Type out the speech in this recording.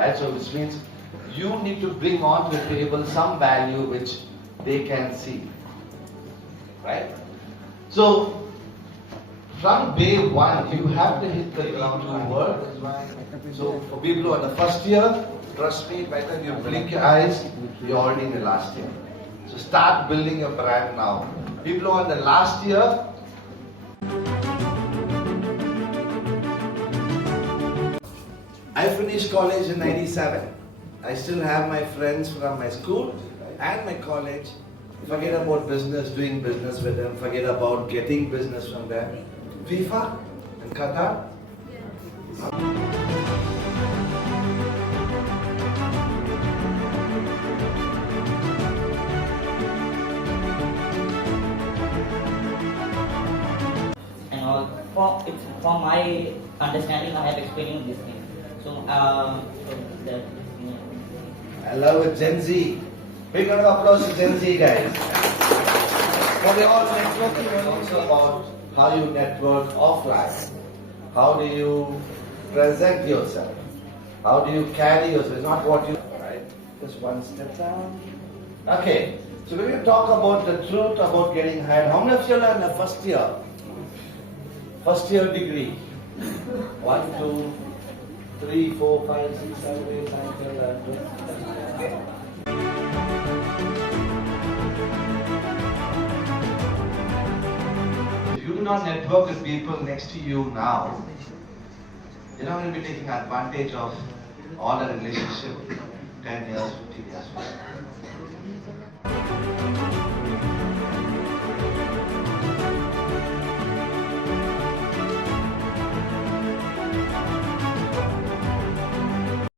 right? So which means you need to bring onto the table some value which they can see, right? So from day one, you have to hit the ground to work. So for people who are in the first year, trust me, by the time you blink your eyes, you're already in the last year. So start building your brand now. People who are in the last year, I finished college in '97. I still have my friends from my school and my college. Forget about business, doing business with them. Forget about getting business from them. FIFA and Qatar. And all from my understanding, I have experienced this thing. So, that, I love it, Gen Z. Big round of applause to Gen Z guys. For the all networking is also about how you network offline. How do you present yourself? How do you carry yourself? It's not what you right? Just one step down. Okay. So when you talk about the truth about getting hired, how many of you are in the first year? First year degree. 1, 2, 3, 4, 5, 6, 7, 8, 9, 10, 11, 12. If you do not network with people next to you now, you're not going to be taking advantage of all the relationship 10 years, 15 years.